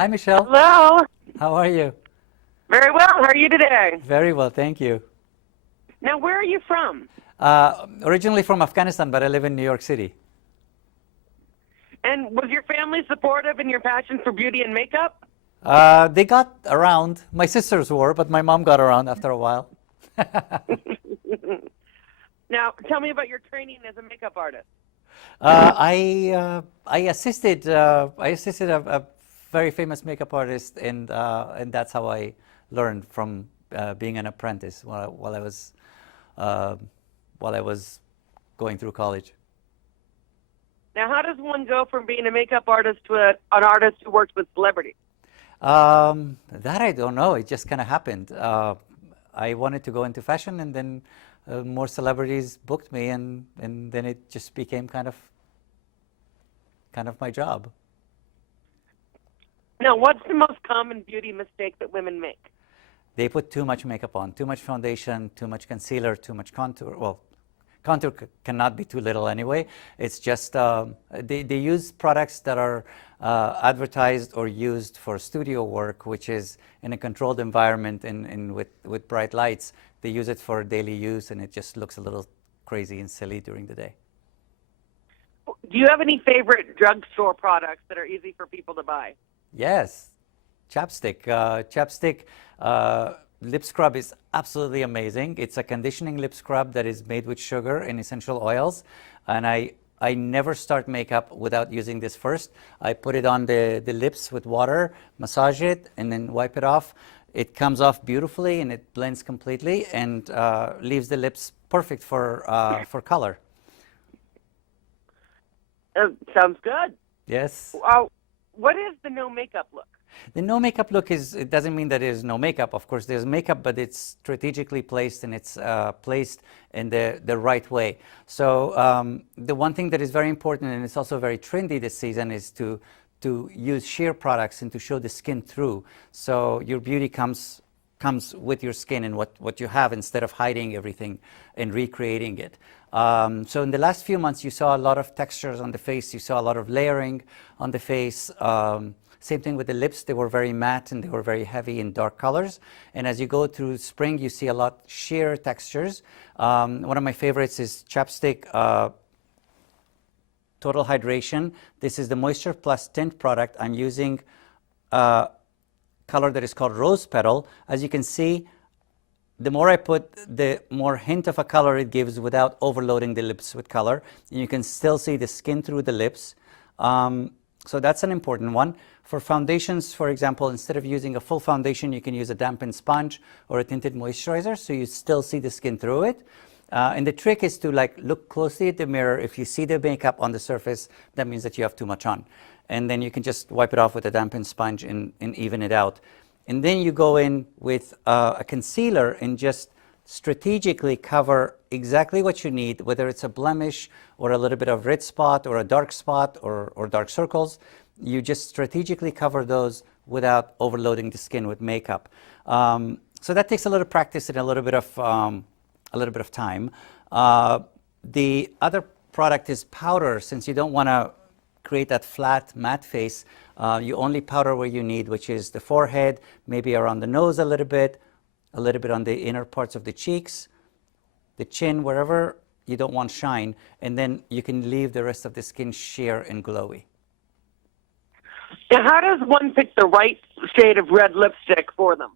Hi, Michelle. Hello. How are you? Very well. How are you today? Very well, thank you. Now, where are you from? Originally from Afghanistan, but I live in New York City. And was your family supportive in your passion for beauty and makeup? They got around. My sisters were, but my mom got around after a while. Now, tell me about your training as a makeup artist. I assisted a very famous makeup artist, and that's how I learned from being an apprentice uh, while I was going through college. Now, how does one go from being a makeup artist to an artist who works with celebrities? That I don't know. It just kind of happened. I wanted to go into fashion, and then more celebrities booked me, and then it just became kind of my job. Now, what's the most common beauty mistake that women make? They put too much makeup on, too much foundation, too much concealer, too much contour. Well, contour cannot be too little anyway. It's just they use products that are advertised or used for studio work, which is in a controlled environment and with bright lights. They use it for daily use, and it just looks a little crazy and silly during the day. Do you have any favorite drugstore products that are easy for people to buy? Yes, Chapstick. Chapstick lip scrub is absolutely amazing. It's a conditioning lip scrub that is made with sugar and essential oils. And I never start makeup without using this first. I put it on the lips with water, massage it, and then wipe it off. It comes off beautifully, and it blends completely and leaves the lips perfect for color. Sounds good. Yes. What is the no makeup look? The no makeup look it doesn't mean that there's no makeup. Of course, there's makeup, but it's strategically placed, and it's placed in the right way. So the one thing that is very important, and it's also very trendy this season, is to use sheer products and to show the skin through. So your beauty comes with your skin and what you have, instead of hiding everything and recreating it. So in the last few months, you saw a lot of textures on the face. You saw a lot of layering on the face. Same thing with the lips. They were very matte, and they were very heavy in dark colors. And as you go through spring, you see a lot sheer textures. One of my favorites is Chapstick Total Hydration. This is the Moisture Plus Tint product. I'm using a color that is called Rose Petal. As you can see, the more I put, the more hint of a color it gives without overloading the lips with color. And you can still see the skin through the lips. So that's an important one. For foundations, for example, instead of using a full foundation, you can use a dampened sponge or a tinted moisturizer, so you still see the skin through it. And the trick is to look closely at the mirror. If you see the makeup on the surface, that means that you have too much on. And then you can just wipe it off with a dampened sponge and even it out. And then you go in with a concealer and just strategically cover exactly what you need, whether it's a blemish or a little bit of red spot or a dark spot or dark circles. You just strategically cover those without overloading the skin with makeup. So that takes a little practice and a little bit of time. The other product is powder. Since you don't want to create that flat matte face, you only powder where you need, which is the forehead, maybe around the nose a little bit on the inner parts of the cheeks, the chin, wherever you don't want shine, and then you can leave the rest of the skin sheer and glowy. Now, how does one pick the right shade of red lipstick for them?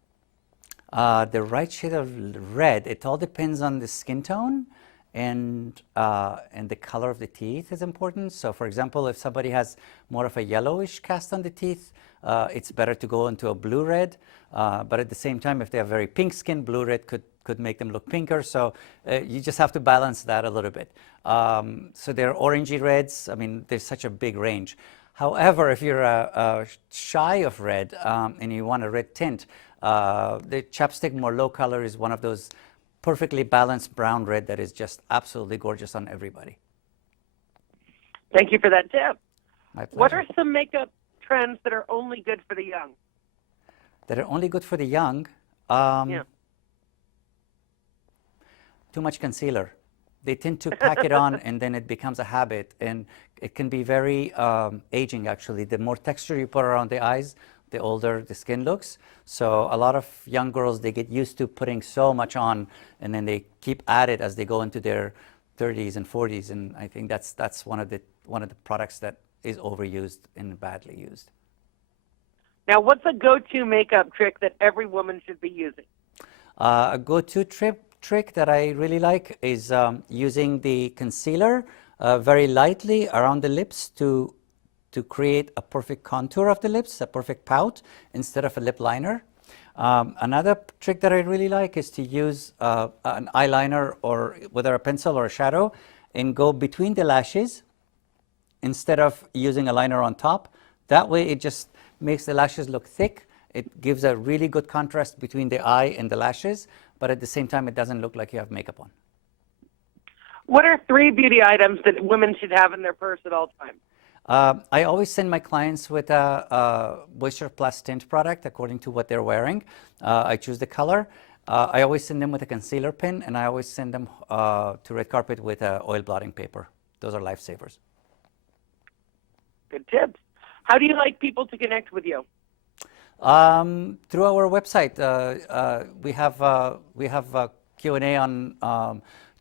The right shade of red, it all depends on the skin tone, and the color of the teeth is important. So for example, if somebody has more of a yellowish cast on the teeth, it's better to go into a blue-red. But at the same time, if they have very pink skin, blue-red could make them look pinker. So you just have to balance that a little bit. So there are orangey reds. I mean, there's such a big range. However, if you're shy of red and you want a red tint, the Chapstick Merlot color is one of those perfectly balanced brown red that is just absolutely gorgeous on everybody. Thank you for that tip. My pleasure. What are some makeup trends that are only good for the young? That are only good for the young? Yeah. Too much concealer. They tend to pack it on and then it becomes a habit, and it can be very aging actually. The more texture you put around the eyes, the older the skin looks. So a lot of young girls, they get used to putting so much on, and then they keep at it as they go into their 30s and 40s. And I think that's one of the products that is overused and badly used. Now, what's a go-to makeup trick that every woman should be using? A go-to trick that I really like is using the concealer very lightly around the lips to create a perfect contour of the lips, a perfect pout, instead of a lip liner. Another trick that I really like is to use an eyeliner, or whether a pencil or a shadow, and go between the lashes instead of using a liner on top. That way it just makes the lashes look thick. It gives a really good contrast between the eye and the lashes, but at the same time it doesn't look like you have makeup on. What are 3 beauty items that women should have in their purse at all times? I always send my clients with a Moisture Plus Tint product according to what they're wearing. I choose the color. I always send them with a concealer pin, and I always send them to red carpet with oil blotting paper. Those are lifesavers. Good tips. How do you like people to connect with you? Through our website. We have a Q&A on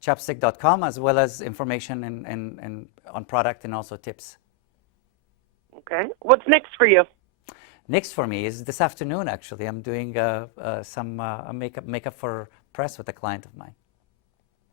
chapstick.com, as well as information and on product and also tips. Okay. What's next for you? Next for me is this afternoon, actually. I'm doing some makeup for press with a client of mine.